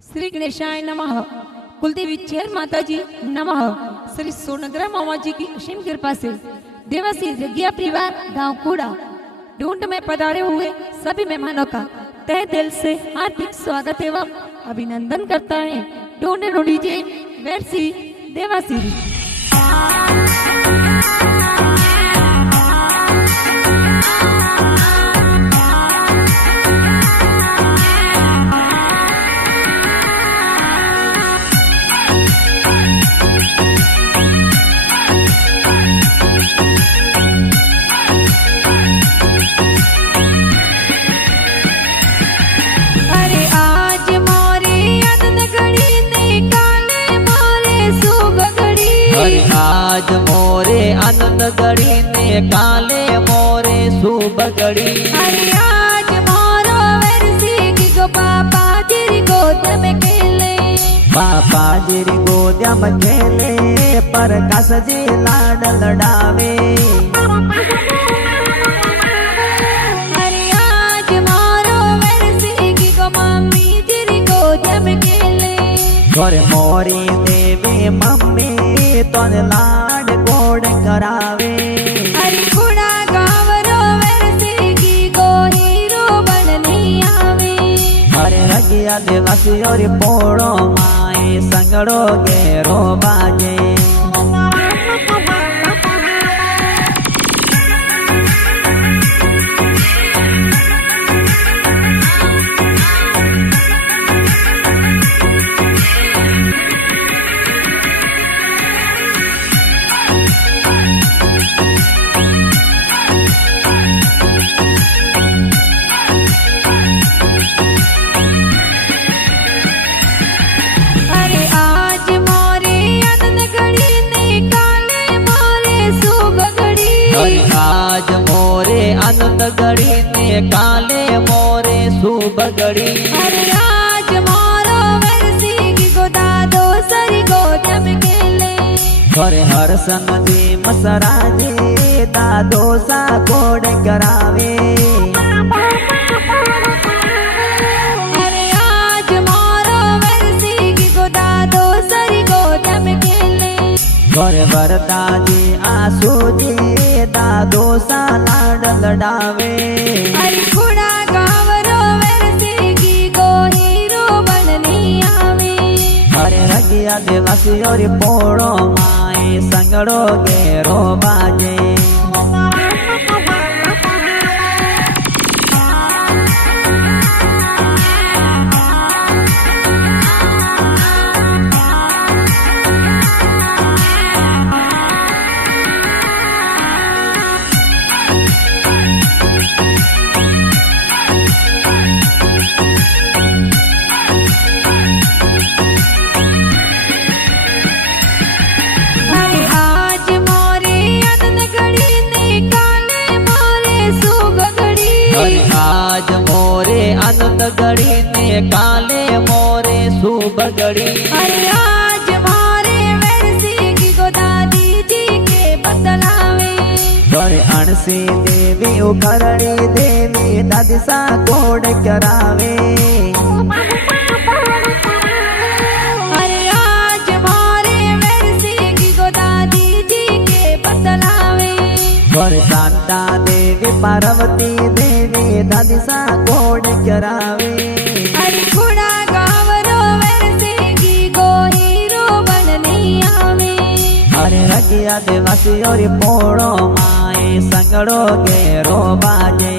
श्री गणेशाय नमः। कुलदेवी चेर माता जी नमः। श्री सोनग्रा मामा जी की असीम कृपा से देवासी जग्या परिवार गांव कूड़ा ढूंढ में पधारे हुए सभी मेहमानों का तहे दिल से हार्दिक स्वागत एवं अभिनंदन करता है। ढूंढ ढूंढीजिए वैरसी देवासी। आज मोरे आनंद गड़ी ने काले मोरे शुभ गड़ी। अरे आज मोरो वरसी की गो पापा तेरी गोद में खेले। पापा जिरी गोद्या में खेले पर कस जी लाड लड़ावे। अरे आज मोरो वरसी की गो मम्मी तेरी गोद में खेले। और मोरी देवी मम्मी तो लाड गोड़ करावे। अरे खुड़ा गावरो वरसी की गो हीरो बननी आवे। अरे रगिया देवासी और पोड़ो माए संगड़ो गेरो बाजे। आज मोरे आनंद गड़ी ने काले मोरे शुभ गड़ी। अरे आज मोरो वरसी की गोदा दो सरी गोद में खेले। और हर सनदी मसराजे दादो सा कोड करावे। अरे आज मोरो वरसी की गोदा दो सरी गोद में खेले। और बरदादी आंसू जी दादो सा लाड लड़ावे। अरे खुड़ा गावरो वरसी की गो हीरो बननी आवे। अरे रगिया देवासी और पोड़ो माए संगड़ो गेरो बाजे। आज मोरे आनंद गड़ी ने काले मोरे शुभ गड़ी। अरे आज मोरे वरसी की गोदादी जी के बतलावे। और अणसी देवी उखरड़ी देवी दादी सा कोड करावे। अरे आज मोरे वरसी की गोदादी जी के बतलावे। और शांता देवी पार्वती देवी दादी सा कोड करावे। अरे खुड़ा गावरो वरसी की गो हीरो बननी आवे। अरे रगिया देवासी और पोड़ो माए संगड़ो गेरो बाजे।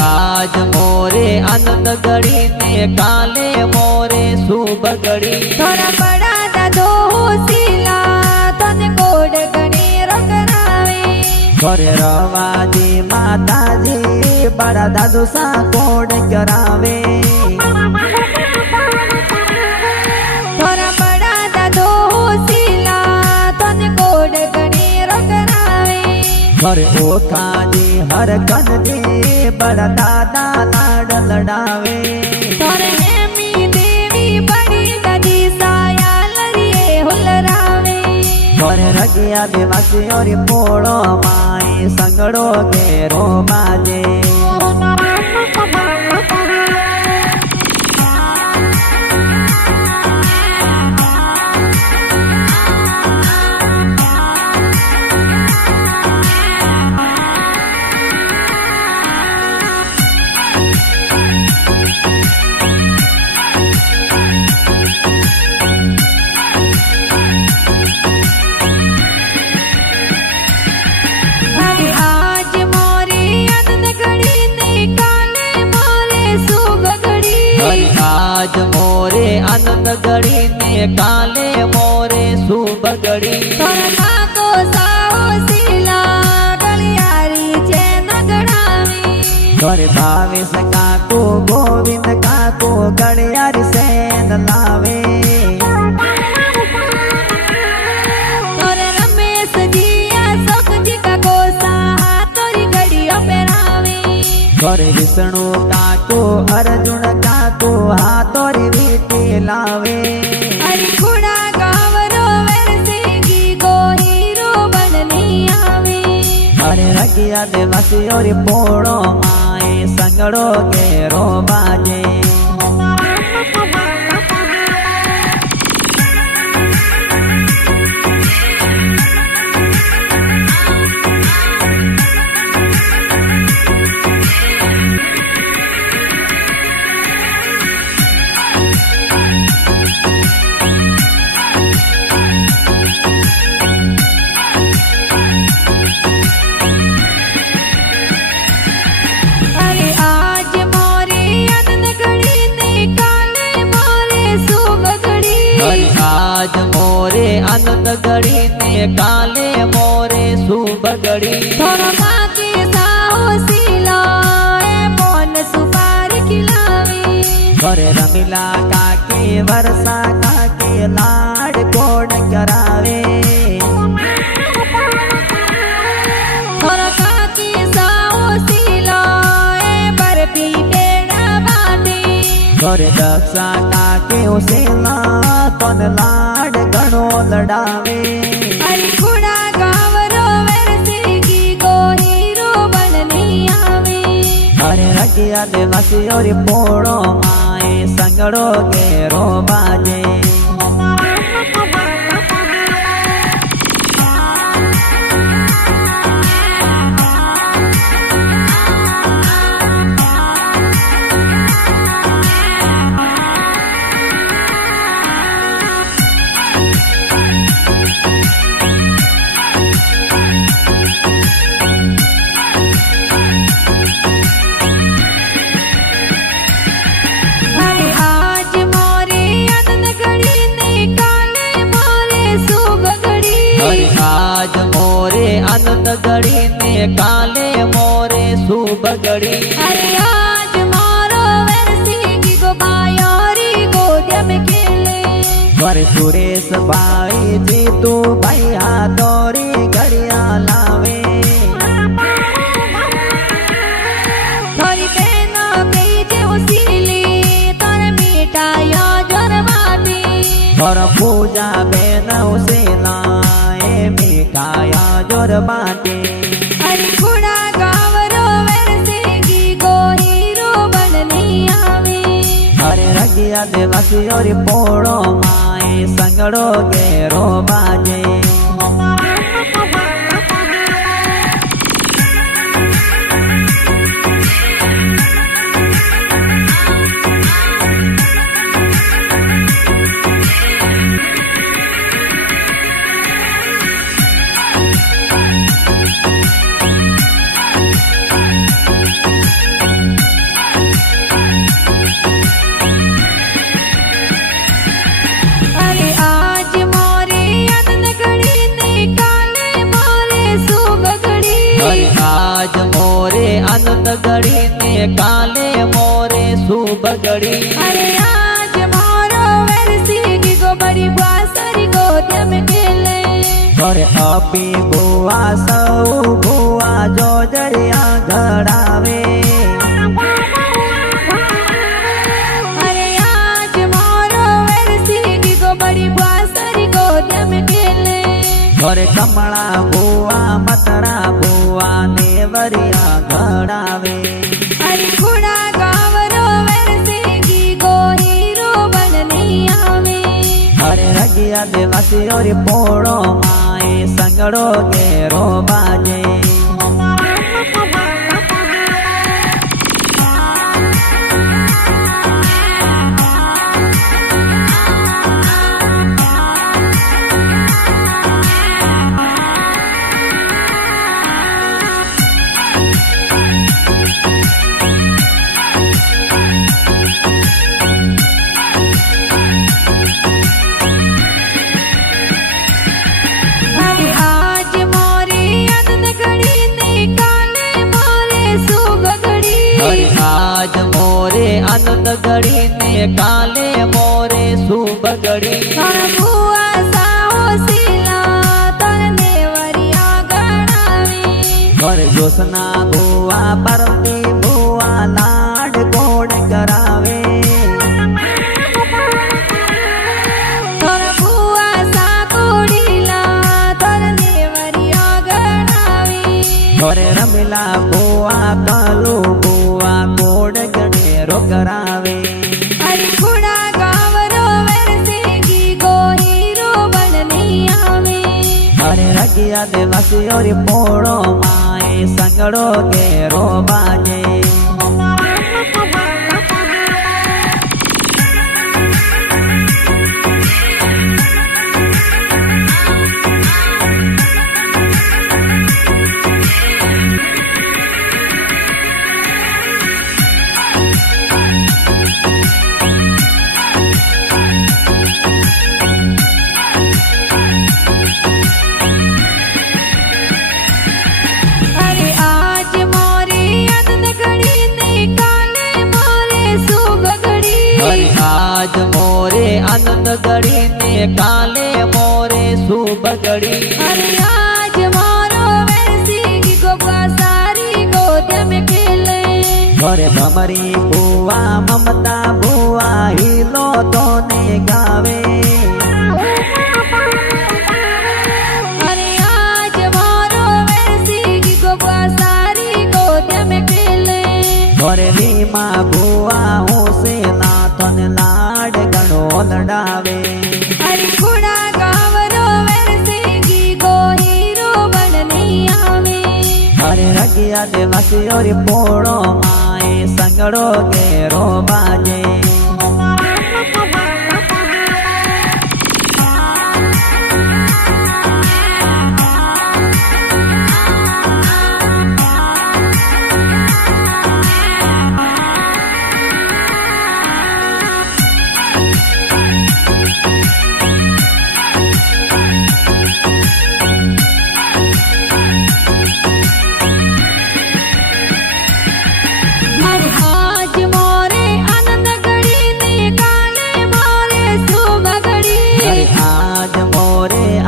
आज मोरे आनंद गड़ी ने काले मोरे शुभ गड़ी। थोड़ा बड़ा दादो सिला तन कोड गणे रंगरावे। ઘરે રવાજી માતાજી બડા દાદુ સા કોડ કરાવે થોરા બડા દાદો શીલા તને કોડ ગણેરો કરાવે ઘરે ઓખાજી હર કનજી બડા દાદા લાડ લડાવે થોરે હેમી દેવી બડી દાદી સાયા લરીએ હુલરાવે ઘરે રગિયા દેવાસીઓ રે પોળો માય સંગડો ઘેરો બાજે આજ મોરે આનંદ ગળી ને કાલે મોરે શુભ ગળી થોરા તો સાહો શીલા ગલિયારી છે નગડાવી ઘરે ભાવેશ કાકો ગોવિંદ કાકો ગળિયારી સેન લાવે થોરે રમેશ જીયા સુખજી કાકો સા તોરી ઘડીઓ પહેરાવે ઘરે વિષ્ણુ કાકો અર્જુન કાકો હાથોરી વીટી લાવે હરી ખુડા ગાવરો વેરસે ગી ગો હીરો બનની આવે ઘરે રગિયા દેવાસીઓ રે પોળો માય સંગડો ઘેરો બાજે અરે આજ મોરે આનંદ ઘડી ને કાલે મોરે શુભ ઘડી આજ મોરે આનંદ ગળી ને કાલે મોરે શુભ ગળી થોરો કાકી સાહો શીલા એ મોન સુપાર ખિલાવી ઘરે રમીલા કાકી વરસા કાકી લાડ કોડ કરાવે થોરો કાકી સાહો શીલા એ બરફી બેડા બાંધી ઘરે દક્ષા કાકી ઉસેલા તન લાડ ઘણો લડાવે હરી ખુડા ગાવરો વેરસે ગી ગો હીરો બનની આવે ઘરે રગિયા દેવાસીઓ રે પોળો માય સંગડો ઘેરો બાજે અરે આજ મોરે આનંદ ઘડી ને કાલે મોરે શુભ ઘડી આજ મોરે આનંદ ગળી ને કાલે મોરે શુભ ગળી અરે આજ મારો વેરસી ગી ગો બાયોરી ગોદ્ય में खेले ઘરે સુરેશ ભાઈ જીતુ ભાઈ હાથોરી ઘડિયા લાવે થોરી બેનો કઈ જે ઉસીલી તર મીઠાયો જોરવાતી ઘર પૂજા બેન ઉસેલા એ મીઠાયા જોર બાટે હરી ખુડા ગાવરો વેરસે ગી ગો હીરો બનની આવે ઘરે રગિયા દેવાસીઓ રે પોળો માય સંગડો ઘેરો બાજે અરે આજ મોરે આનંદ घड़ी ने काले मोरे शुभ घड़ी। अरे आज मोरो वेरसी की को बड़ी बासरी गोदिया में खेले। अरे अपी बुआ सौ बुआ जो जरिया घड़ावे। अरे आज मोरो वेरसी की को बड़ी बासरी गोदिया में खेले। अरे कमला बुआ मतरा बुआ नेवरिया घड़ावे। अरे खुड़ा गावरो वेरसी की को हीरो बननी आवे। अरे रगिया देवासी और पोड़ो माए संगड़ो गेरो बाजे। आज मोरे आनंद घड़ी ने काले मोरे शुभ घड़ी। बुआ साहो सिला तर नेवरिया गणावी। और जोसना बुआ परती बुआ लाड कोड करावे। तर बुआ सा कोडीला तर नेवरिया गणावी। और रमिला बुआ कालू बुआ कोड गणेरो करावे। अरे खुड़ा गावरो वेरसी की को हीरो बननी आवे। अरे रगिया देवासी और पोड़ो माए संगड़ो गेरो बाजे। आज मोरे आनंद घड़ी ने काले मोरे शुभ घड़ी। अरे आज मोरो वेरसी की को सारी गोदिया में खेले। अरे भमरी बुआ ममता बुआ हिलो तो ने गावे। अरे आज मोरो वेरसी की को सारी गोदिया में खेले। अरे नीमा बुआ हो से नाथन लाड गणो लड़ावे। अरे खुड़ा गावरो वेरसी की को हीरो बननी आवे। अरे रगिया देवासी और पोड़ो माए संगड़ो गेरो बाजे।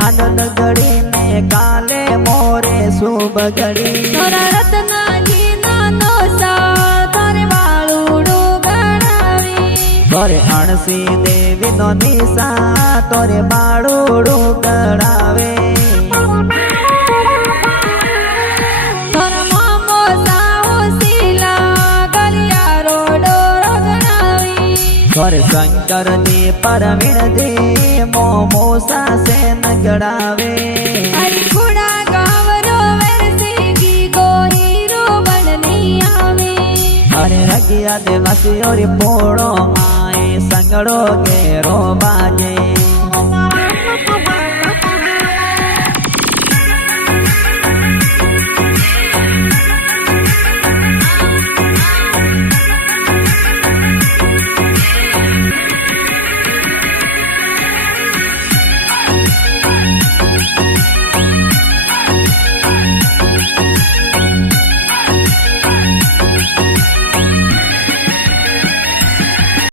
आनंद घड़ी ने काले मोरे शुभ घड़ी। तोरा रत्ना घीना नोसा तारे बाळूडो गणावी। तोरे अणसी देवी नो निशा तोरे बाळूडो गणावे। तोरा मामो साहो सिला गलियारो डोरो गणावी। तोरे शंकर दे परवीण दे मोमोसा से नगड़ावे। अरे खुड़ा गावरो वेरसी की को हीरो बननी आवे। अरे रगिया देवासी और पोड़ो माए संगड़ो गेरो बाजे।